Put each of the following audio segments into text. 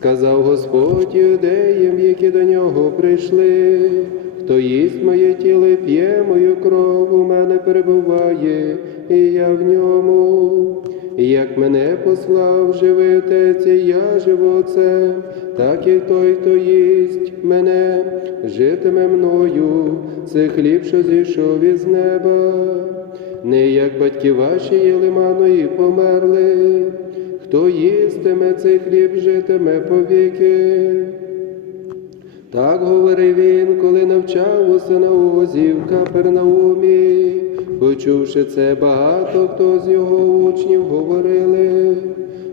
Сказав Господь юдеям, які до нього прийшли, хто їсть моє тіло п'є мою кров, у мене перебуває, і я в ньому. І Як мене послав живий отець, і я живу отцем, так і той, хто їсть мене, житиме мною, це хліб, що зійшов із неба. Не як батьки ваші їли ману і померли, хто їстиме цей хліб, житиме повіки. Так говорив він, коли навчав у синагозі в Капернаумі. Почувши це, багато хто з його учнів говорили.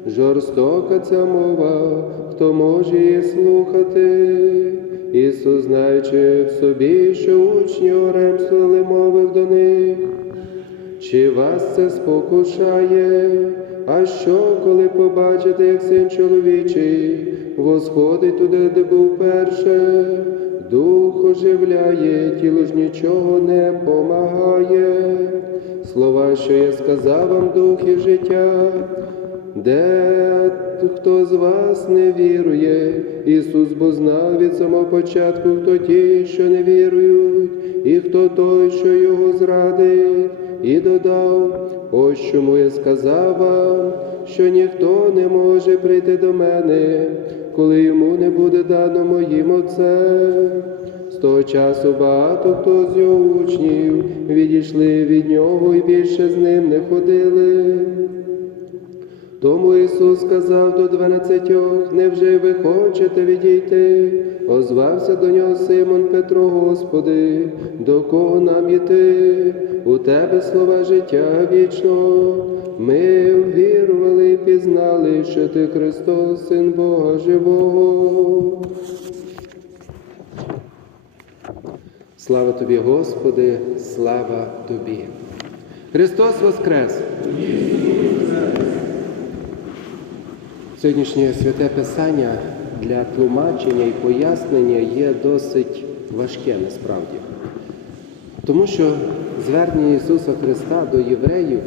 Жорстока ця мова, хто може її слухати. Ісус, знаючи в собі, що учні оремствували, мовив до них. Чи вас це спокушає? А що, коли побачите, як син чоловічий восходить туди, де був перше, дух оживляє, тіло ж нічого не помагає. Слова, що я сказав вам, дух і життя, де хто з вас не вірує, Ісус бо знав від самого початку, хто ті, що не вірують, і хто той, що його зрадить, і додав, ось чому я сказав вам, що ніхто не може прийти до мене, коли йому не буде дано моїм Отцем. З того часу багато хто з його учнів відійшли від нього і більше з ним не ходили. Тому Ісус сказав до дванадцятьох, невже ви хочете відійти? Озвався до нього Симон Петро, Господи, до кого нам іти? У тебе слова життя вічного. Ми вірували і пізнали, що ти Христос, Син Бога Живого. Слава тобі, Господи, слава тобі. Христос Воскрес! Сьогоднішнє святе Писання для тлумачення і пояснення є досить важке насправді. Тому що звернення Ісуса Христа до євреїв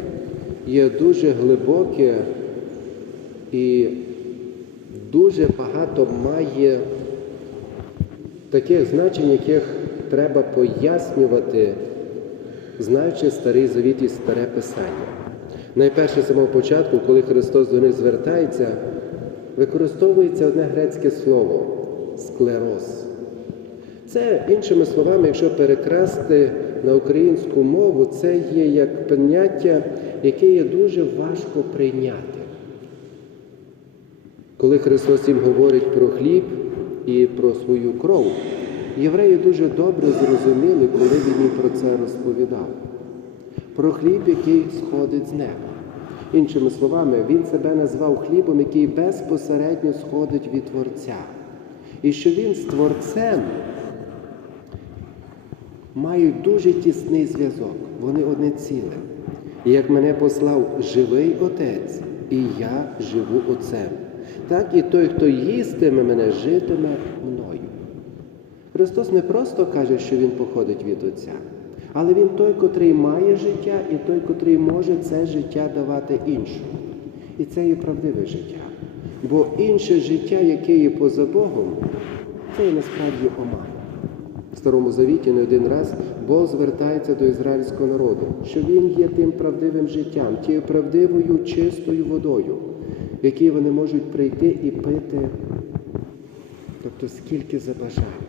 є дуже глибоке і дуже багато має таких значень, яких треба пояснювати, знаючи Старий Завіт і Старе Писання. Найперше з самого початку, коли Христос до них звертається, використовується одне грецьке слово склероз. Це, іншими словами, якщо перекрасти на українську мову, це є як поняття, яке є дуже важко прийняти. Коли Христос їм говорить про хліб і про свою кров, євреї дуже добре зрозуміли, коли він їм про це розповідав. Про хліб, який сходить з неба. Іншими словами, він себе назвав хлібом, який безпосередньо сходить від Творця. І що він з Творцем мають дуже тісний зв'язок. Вони одне ціле. І як мене послав живий Отець, і я живу Отцем. Так і той, хто їстиме мене, житиме мною. Христос не просто каже, що Він походить від Отця, але Він той, котрий має життя, і той, котрий може це життя давати іншому. І це є правдиве життя. Бо інше життя, яке є поза Богом, це є насправді омана. Старому Завіті не один раз Бог звертається до ізраїльського народу, що Він є тим правдивим життям, тією правдивою чистою водою, в якій вони можуть прийти і пити, тобто скільки забажають.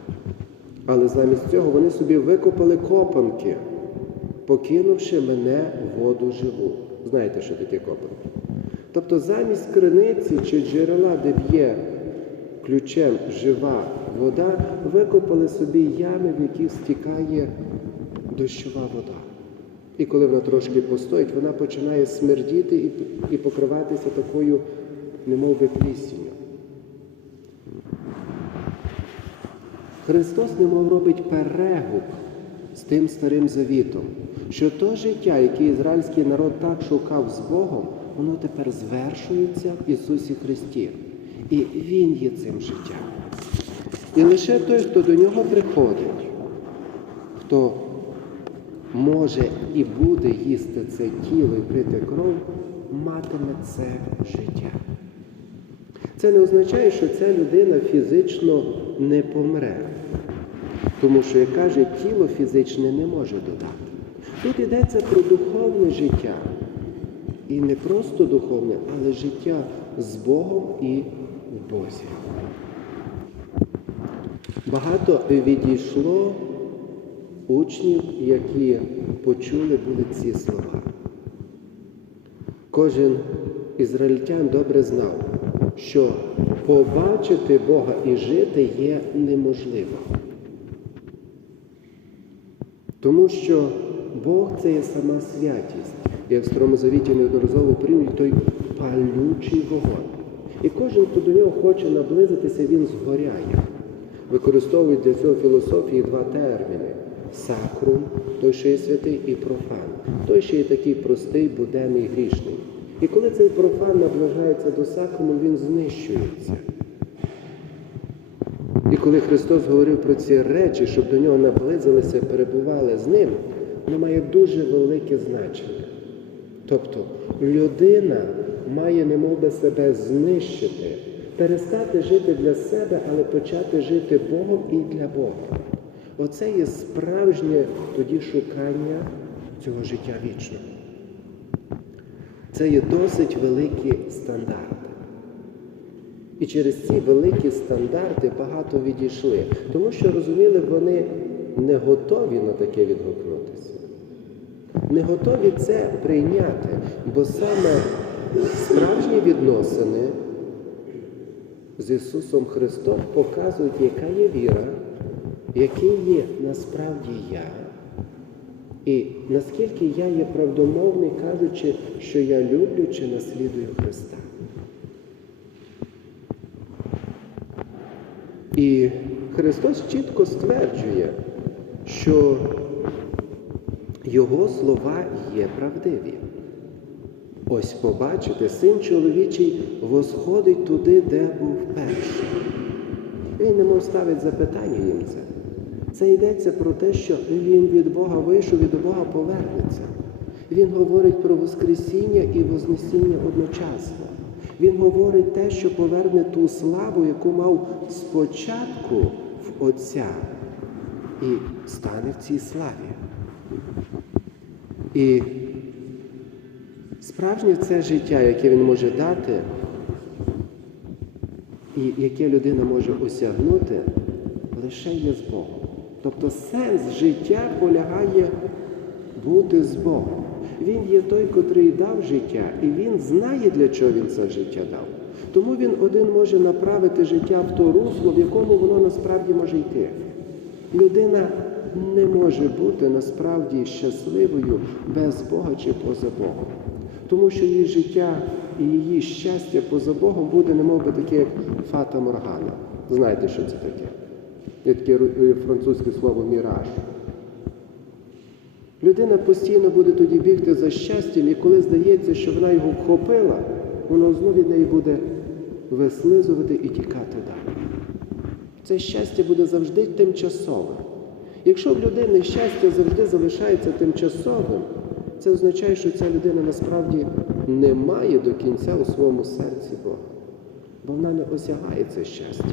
Але замість цього вони собі викопали копанки, покинувши мене воду живу. Знаєте, що таке копанки? Тобто замість криниці чи джерела, де б'є ключем жива вода, викопали собі ями, в яких стікає дощова вода. І коли вона трошки постоїть, вона починає смердіти і, і покриватися такою, немов би плісінню. Христос немов робить перегук з тим старим завітом, що то життя, яке ізраїльський народ так шукав з Богом, воно тепер звершується в Ісусі Христі. І Він є цим життям. І лише той, хто до нього приходить, хто може і буде їсти це тіло і пити кров, матиме це життя. Це не означає, що ця людина фізично не помре. Тому що, як каже, тіло фізичне не може додати. Тут йдеться про духовне життя. І не просто духовне, але життя з Богом і Бозі. Багато відійшло учнів, які почули були ці слова. Кожен ізраїльтян добре знав, що побачити Бога і жити є неможливо. Тому що Бог це є сама святість. Як в Старому Завіті неодноразово прийняв той палючий вогонь. І кожен, хто до нього хоче наблизитися, він згоряє. Використовують для цього філософії два терміни: сакрум, той, що є святий, і профан. Той, що є такий простий, буденний, грішний. І коли цей профан наближається до сакруму, він знищується. І коли Христос говорив про ці речі, щоб до нього наблизилися, перебували з ним, воно має дуже велике значення. Тобто людина має немов себе знищити, перестати жити для себе, але почати жити Богом і для Бога. Оце є справжнє тоді шукання цього життя вічного. Це є досить великі стандарти. І через ці великі стандарти багато відійшли, тому що розуміли, вони не готові на таке відгукнутися. Не готові це прийняти, бо саме справжні відносини з Ісусом Христом показують, яка є віра, який є насправді я, і наскільки я є правдомовний, кажучи, що я люблю чи наслідую Христа. І Христос чітко стверджує, що Його слова є правдиві. Ось побачите, син чоловічий восходить туди, де був перший. Він не мов ставить запитання їм це. Це йдеться про те, що він від Бога вийшов до Бога повернеться. Він говорить про Воскресіння і Вознесіння одночасно. Він говорить те, що поверне ту славу, яку мав спочатку в Отця, і стане в цій славі. І справжнє це життя, яке він може дати, і яке людина може осягнути, лише є з Богом. Тобто сенс життя полягає бути з Богом. Він є той, котрий дав життя, і він знає, для чого він це життя дав. Тому він один може направити життя в то русло, в якому воно насправді може йти. Людина не може бути насправді щасливою без Бога чи поза Богом. Тому що її життя і її щастя поза Богом буде, немов би таке, як фата Моргана. Знаєте, що це таке? Є таке французьке слово міраж. Людина постійно буде тоді бігти за щастям, і коли здається, що вона його вхопила, воно знову неї буде вислизувати і тікати далі. Це щастя буде завжди тимчасовим. Якщо в людини щастя завжди залишається тимчасовим, це означає, що ця людина насправді не має до кінця у своєму серці Бога, бо вона не осягає це щастя.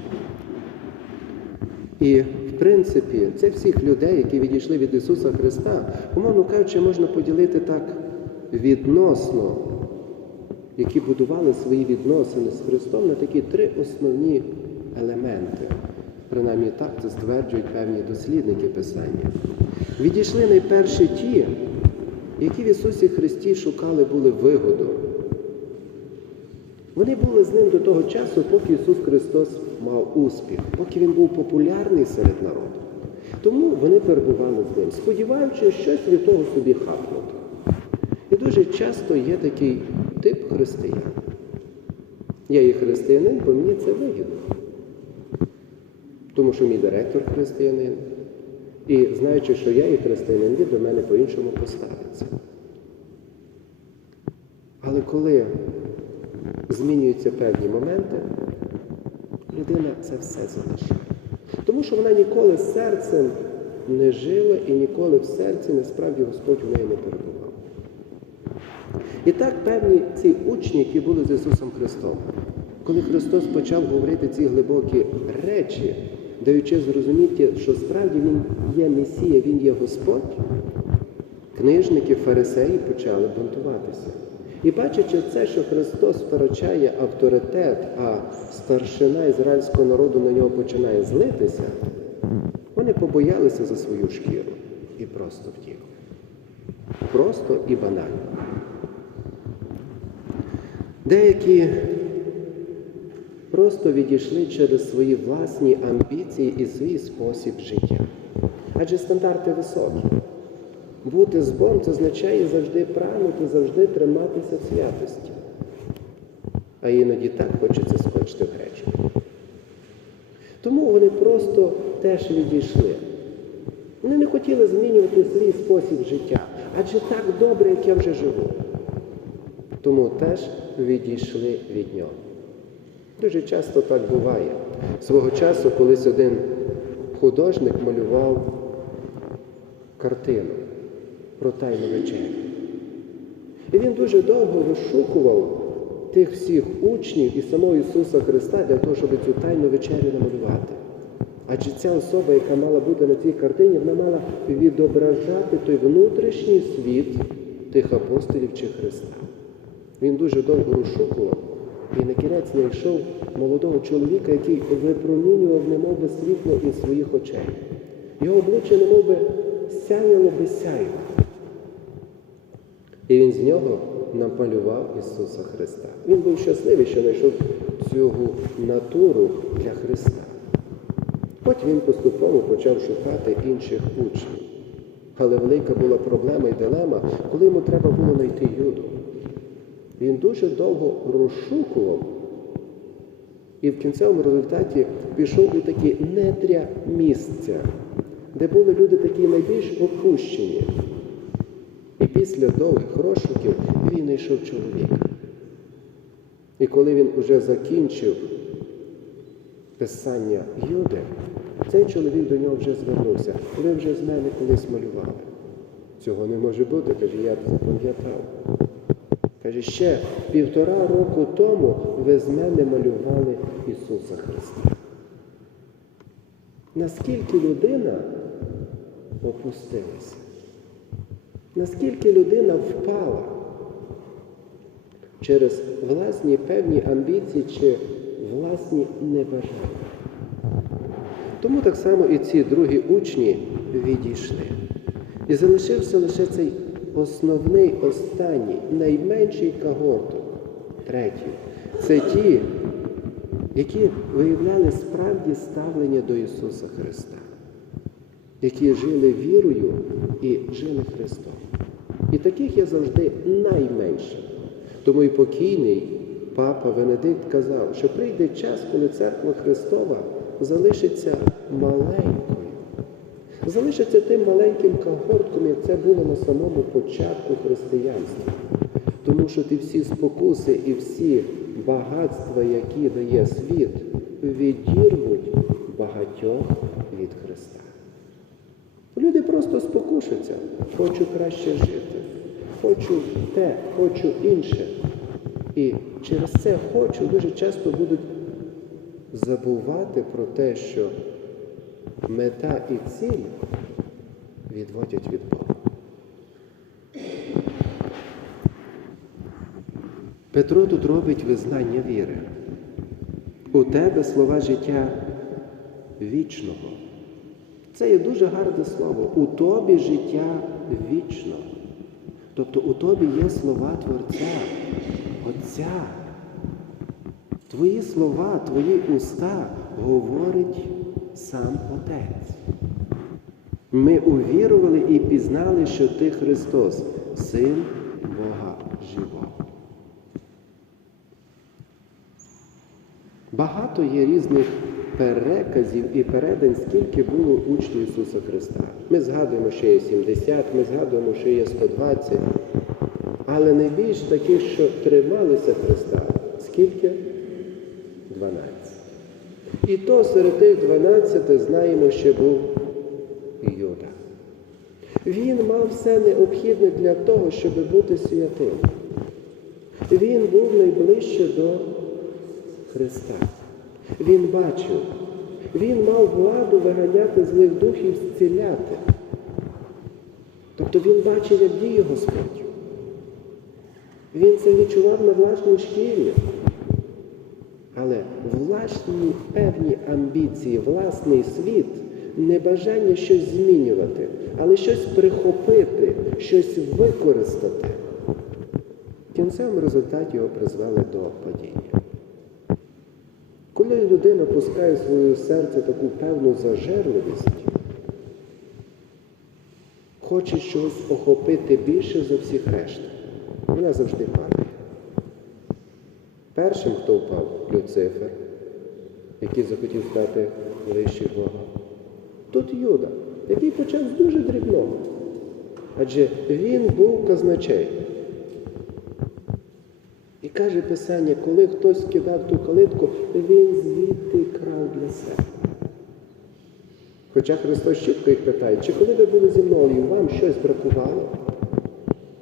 І, в принципі, це всіх людей, які відійшли від Ісуса Христа, умовно кажучи, можна поділити так відносно, які будували свої відносини з Христом на такі три основні елементи. Принаймні так це стверджують певні дослідники Писання. Відійшли найперше ті, які в Ісусі Христі шукали були вигоду. Вони були з ним до того часу, поки Ісус Христос мав успіх, поки Він був популярний серед народу. Тому вони перебували з ним, сподіваючись щось від того собі хапнути. І дуже часто є такий тип християн. Я є християнин, бо мені це вигідно. Тому що мій директор християнин. І знаючи, що я є християнин, він до мене по-іншому поставиться. Але коли змінюються певні моменти, людина це все залишає. Тому що вона ніколи серцем не жила і ніколи в серці насправді Господь в неї не перебував. І так певні ці учні, які були з Ісусом Христом, Коли Христос почав говорити ці глибокі речі, даючи зрозуміти, що справді Він є Месія, Він є Господь, книжники, фарисеї почали бунтуватися. І бачачи це, що Христос втрачає авторитет, а старшина ізраїльського народу на нього починає злитися, вони побоялися за свою шкіру і просто втікли. Просто і банально. Деякі просто відійшли через свої власні амбіції і свій спосіб життя. Адже стандарти високі. Бути з Богом це означає завжди прагнути, завжди триматися в святості. А іноді так хочеться скочити в гречку. Тому вони просто теж відійшли. Вони не хотіли змінювати свій спосіб життя. Адже так добре, як я вже живу. Тому теж відійшли від нього. Дуже часто так буває. Свого часу колись один художник малював картину про Тайну вечерю. І він дуже довго розшукував тих всіх учнів і самого Ісуса Христа для того, щоб цю тайну вечерю намалювати. Адже ця особа, яка мала бути на цій картині, вона мала відображати той внутрішній світ тих апостолів чи Христа. Він дуже довго розшукував і на кінець знайшов молодого чоловіка, який випромінював немов світло із своїх очей. Його обличчя немов би сяяло без сяйва. І він з нього намалював Ісуса Христа. Він був щасливий, що знайшов цю натуру для Христа. Потім він поступово почав шукати інших учнів. Але велика була проблема і дилема, коли йому треба було знайти Юду. Він дуже довго розшукував і в кінцевому результаті пішов у такі нетря місця, де були люди такі найбільш опущені. І після довгих розшуків він знайшов чоловіка. І коли він уже закінчив писання Юди, цей чоловік до нього вже звернувся. Ви вже з мене колись малювали. Цього не може бути, каже, я запам'ятав. Каже, ще півтора року тому ви з мене малювали Ісуса Христа. Наскільки людина опустилася? Наскільки людина впала через власні певні амбіції чи власні небажання? Тому так само і ці другі учні відійшли. І залишився лише цей основний, останній, найменший когорток, третій. Це ті, які виявляли справді ставлення до Ісуса Христа, які жили вірою і жили Христом. І таких є завжди найменше. Тому і покійний папа Венедикт казав, що прийде час, коли церква Христова залишиться маленькою. Залишиться тим маленьким когортком, як це було на самому початку християнства. Тому що ті всі спокуси і всі багатства, які дає світ, відірвуть багатьох від Христа. Люди просто спокушаться, хочу краще жити, хочу те, хочу інше. І через це хочу дуже часто будуть забувати про те, що мета і ціль відводять від Бога. Петро тут робить визнання віри. У тебе слова життя вічного. Це є дуже гарне слово. У тобі життя вічно. Тобто у тобі є слова Творця, Отця. Твої слова, твої уста говорить сам Отець. Ми увірували і пізнали, що ти Христос, Син Бога Живого. Багато є різних переказів і передань, скільки було учнів Ісуса Христа. Ми згадуємо, що є 70, ми згадуємо, що є 120. Але найбільш таких, що трималися Христа, скільки? 12. І то серед тих 12 знаємо, що був Юда. Він мав все необхідне для того, щоб бути святим. Він був найближче до Христа. Він бачив, він мав владу виганяти злих духів, зціляти. Тобто він бачив, як діє Господь. Він це відчував на власній шкірі. Але власні певні амбіції, власний світ, небажання щось змінювати, але щось прихопити, щось використати. В результаті його призвели до падіння. Коли людина пускає в своє серце таку певну зажерливість, хоче щось охопити більше за всіх решт, вона завжди падає. Першим, хто впав, Люцифер, який захотів стати вищим Бога. Тут Юда, який почав дуже дрібного. Адже він був казначей. І каже Писання, коли хтось кидав ту калитку, він звідти крав для себе. Хоча Христос чітко їх питає, чи коли ви були зі мною, вам щось бракувало?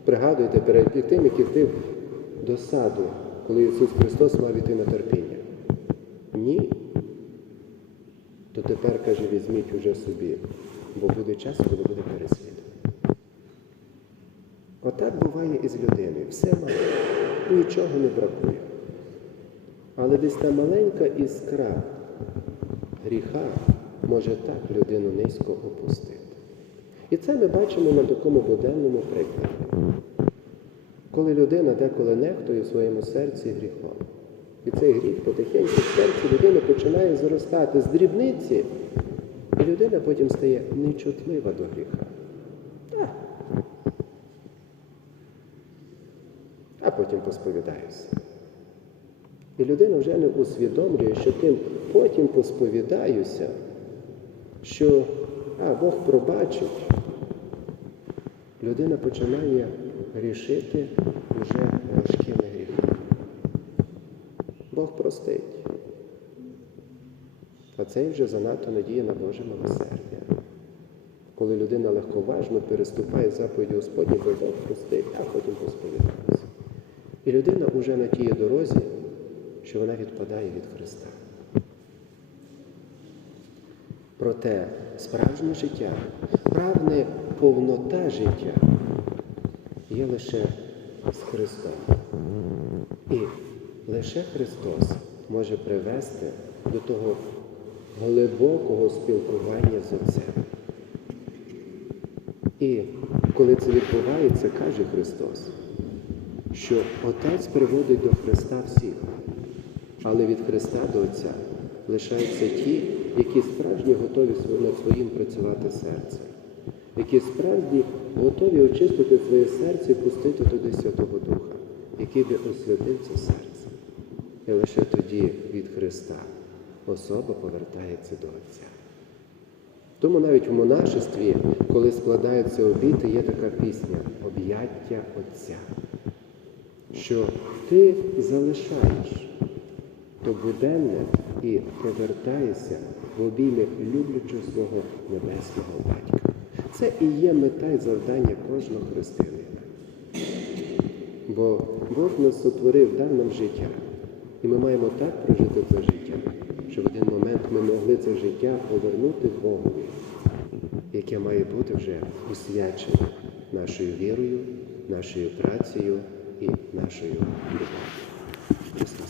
Пригадуйте перед тим, як йти до саду, коли Ісус Христос мав іти на терпіння. Ні. То тепер, каже, візьміть уже собі, бо буде час, коли буде переслід. Отак буває і з людиною. Все має, нічого не бракує. Але десь та маленька іскра гріха може так людину низько опустити. І це ми бачимо на такому буденному прикладі. Коли людина деколи нехтує в своєму серці гріхом. І цей гріх потихеньку в серці людини починає зростати з дрібниці, і людина потім стає нечутлива до гріха. Так. А потім посповідаюся. І людина вже не усвідомлює, що тим потім посповідаюся, що а, Бог пробачить. Людина починає грішити вже важкими гріхами. Бог простить. А це вже занадто надія на Боже милосердя. Коли людина легковажно переступає заповіді Господні, то Бог простить, а потім посповідається. І людина вже на тій дорозі, що вона відпадає від Христа. Проте справжнє життя, правне повнота життя є лише з Христом. І лише Христос може привести до того глибокого спілкування з Отцем. І коли це відбувається, каже Христос, що Отець приводить до Христа всіх, але від Христа до Отця лишаються ті, які справжньо готові над своїм працювати серцем, які справді готові очистити своє серце і пустити туди Святого Духа, який би освятив це серце. І лише тоді від Христа особа повертається до Отця. Тому навіть в монашестві, коли складаються обіти, є така пісня Об'яття Отця, що ти залишаєш то буденне і повертаєшся в обійми люблячого свого небесного батька. Це і є мета і завдання кожного християнина. Бо Бог нас сотворив, дав нам життя. І ми маємо так прожити це життя, що в один момент ми могли це життя повернути Богові, яке має бути вже освячене нашою вірою, нашою працею і нашою любов'ю. Христос.